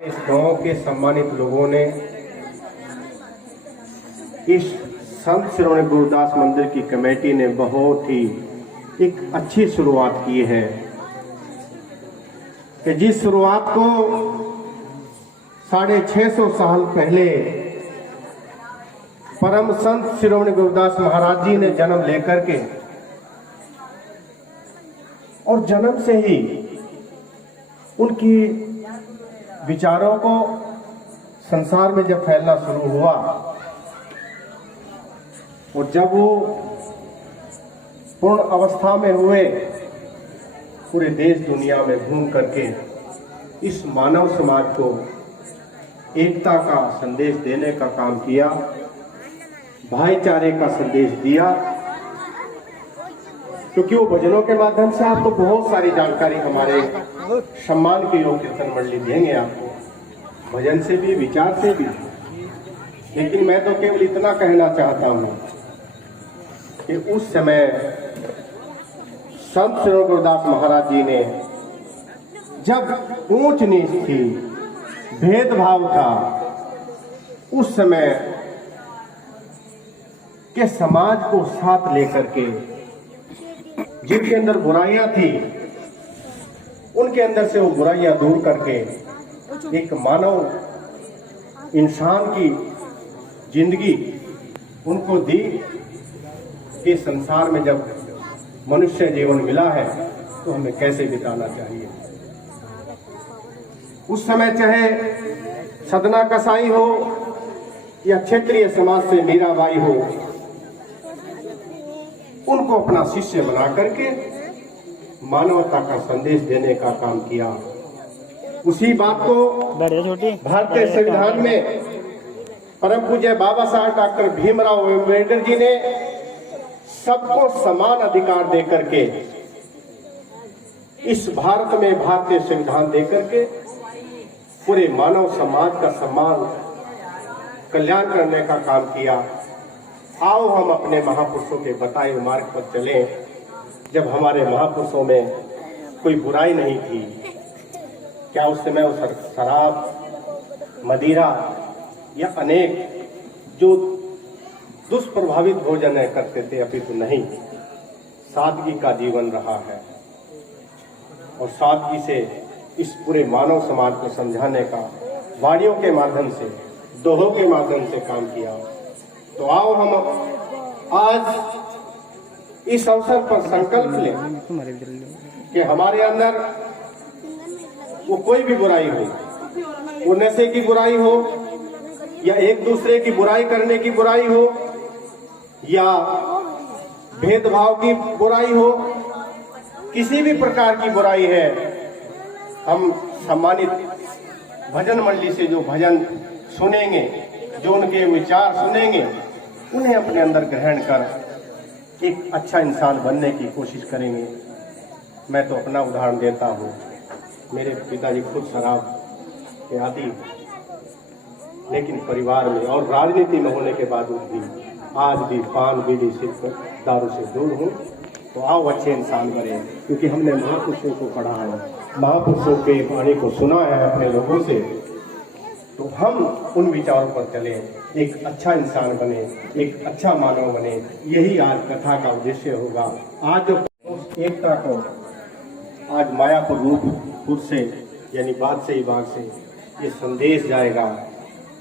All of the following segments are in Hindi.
इस गांव के सम्मानित लोगों ने इस संत श्रोमणी गुरुदास मंदिर की कमेटी ने बहुत ही एक अच्छी शुरुआत की है कि जिस शुरुआत को 650 साल पहले परम संत श्रोमणी गुरुदास महाराज जी ने जन्म लेकर के और जन्म से ही उनकी विचारों को संसार में जब फैलना शुरू हुआ और जब वो पूर्ण अवस्था में हुए, पूरे देश दुनिया में घूम करके इस मानव समाज को एकता का संदेश देने का काम किया, भाईचारे का संदेश दिया। क्योंकि वो भजनों के माध्यम से आपको बहुत सारी जानकारी हमारे सम्मान के योग कीर्तन मंडली देंगे आपको, भजन से भी विचार से भी। लेकिन मैं तो केवल इतना कहना चाहता हूं कि उस समय संत श्री गुरुदास महाराज जी ने जब ऊंच नीच थी, भेदभाव था, उस समय के समाज को साथ लेकर के जिनके अंदर बुराइयां थी उनके अंदर से वो बुराइयां दूर करके एक मानव इंसान की जिंदगी उनको दी कि संसार में जब मनुष्य जीवन मिला है तो हमें कैसे बिताना चाहिए। उस समय चाहे सदना कसाई हो या क्षेत्रीय समाज से मीराबाई हो, उनको अपना शिष्य बना करके मानवता का संदेश देने का काम किया। उसी बात को भारतीय संविधान में परम पूज्य बाबा साहब डॉक्टर भीमराव अम्बेडकर जी ने सबको समान अधिकार देकर के इस भारत में भारतीय संविधान देकर के पूरे मानव समाज का सम्मान कल्याण करने का काम किया। आओ हम अपने महापुरुषों के बताए मार्ग पर चलें। जब हमारे महापुरुषों में कोई बुराई नहीं थी, क्या उस समय वो शराब, मदिरा या अनेक जो दुष्प्रभावित भोजन करते थे, अभी तो नहीं। सादगी का जीवन रहा है और सादगी से इस पूरे मानव समाज को समझाने का वाणियों के माध्यम से, दोहों के माध्यम से काम किया। तो आओ हम आज इस अवसर पर संकल्प लें कि हमारे अंदर वो कोई भी बुराई हो, वो नशे की बुराई हो या एक दूसरे की बुराई करने की बुराई हो या भेदभाव की बुराई हो, किसी भी प्रकार की बुराई है, हम सम्मानित भजन मंडली से जो भजन सुनेंगे, जो उनके विचार सुनेंगे, उन्हें अपने अंदर ग्रहण कर एक अच्छा इंसान बनने की कोशिश करेंगे। मैं तो अपना उदाहरण देता हूँ। मेरे पिताजी खुद शराब के आदी, लेकिन परिवार में और राजनीति में होने के बावजूद भी आज भी पान बीड़ी सिर्फ दारू से दूर हूँ। तो आओ अच्छे इंसान बने, क्योंकि हमने महापुरुषों को पढ़ा है, महापुरुषों के वाणी को सुना है अपने लोगों से। तो हम उन विचारों पर चले, एक अच्छा इंसान बने, एक अच्छा मानव बने। यही आज कथा का उद्देश्य होगा। आज जो एकता को आज मायापुर रूपपुर से यानी बादशाही बाग से ये संदेश जाएगा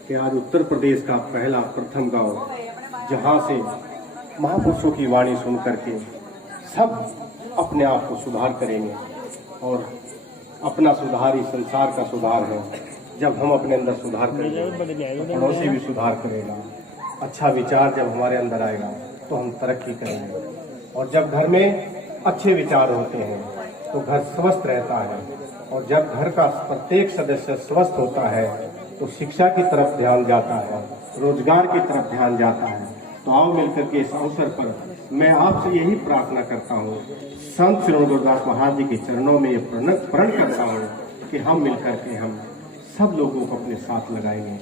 कि आज उत्तर प्रदेश का पहला प्रथम गांव, जहां से महापुरुषों की वाणी सुन करके सब अपने आप को सुधार करेंगे और अपना सुधार ही संसार का सुधार है। जब हम अपने अंदर सुधार करेंगे तो पड़ोसी भी सुधार करेगा। अच्छा विचार जब हमारे अंदर आएगा तो हम तरक्की करेंगे। और जब घर में अच्छे विचार होते हैं तो घर स्वस्थ रहता है, और जब घर का प्रत्येक सदस्य स्वस्थ होता है तो शिक्षा की तरफ ध्यान जाता है, रोजगार की तरफ ध्यान जाता है। तो आओ मिलकर के इस अवसर पर मैं आपसे यही प्रार्थना करता हूँ, संत श्री गुरुदास महाराज जी के चरणों में ये प्रण करता हूँ कि हम मिलकर के हम सब लोगों को अपने साथ लगाएंगे,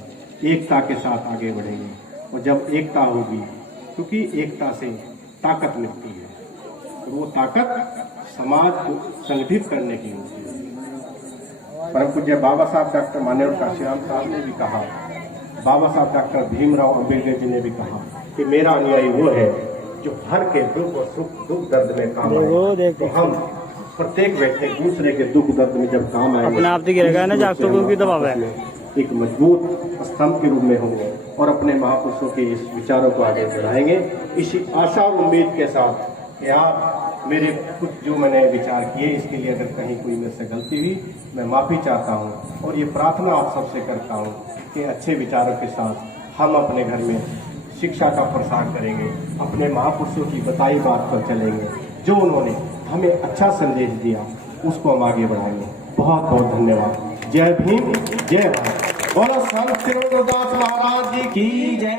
एकता के साथ आगे बढ़ेंगे। और जब एकता होगी, क्योंकि एकता से ताकत मिलती है, तो वो ताकत समाज को संगठित करने की होती है। परम पूज्य बाबा साहब डॉक्टर मान्यवर काशीराम साहब ने भी कहा, बाबा साहब डॉक्टर भीमराव अम्बेडकर जी ने भी कहा कि मेरा अनुयायी वो है जो हर के दुख और सुख दुख दर्द में काम आए। तो हम प्रत्येक व्यक्ति दूसरे के दुख दर्द में जब काम आएंगे अपने आप दिखेगा ना जागरूकों की दबाव है, एक मजबूत स्तंभ के रूप में होंगे और अपने महापुरुषों के इस विचारों को आगे बढ़ाएंगे। इसी आशा और उम्मीद के साथ कि आप मेरे कुछ जो मैंने विचार किए इसके लिए अगर कहीं कोई मेरे से गलती हुई मैं माफ़ी चाहता हूँ और ये प्रार्थना आप सबसे करता हूँ कि अच्छे विचारों के साथ हम अपने घर में शिक्षा का प्रसार करेंगे, अपने महापुरुषों की बताई बात पर चलेंगे, जो उन्होंने हमें अच्छा संदेश दिया उसको हम आगे बढ़ाएंगे। बहुत बहुत धन्यवाद। जय भीम, जय भारत। बोलो संत श्री रघुदास महाराज जी की जय।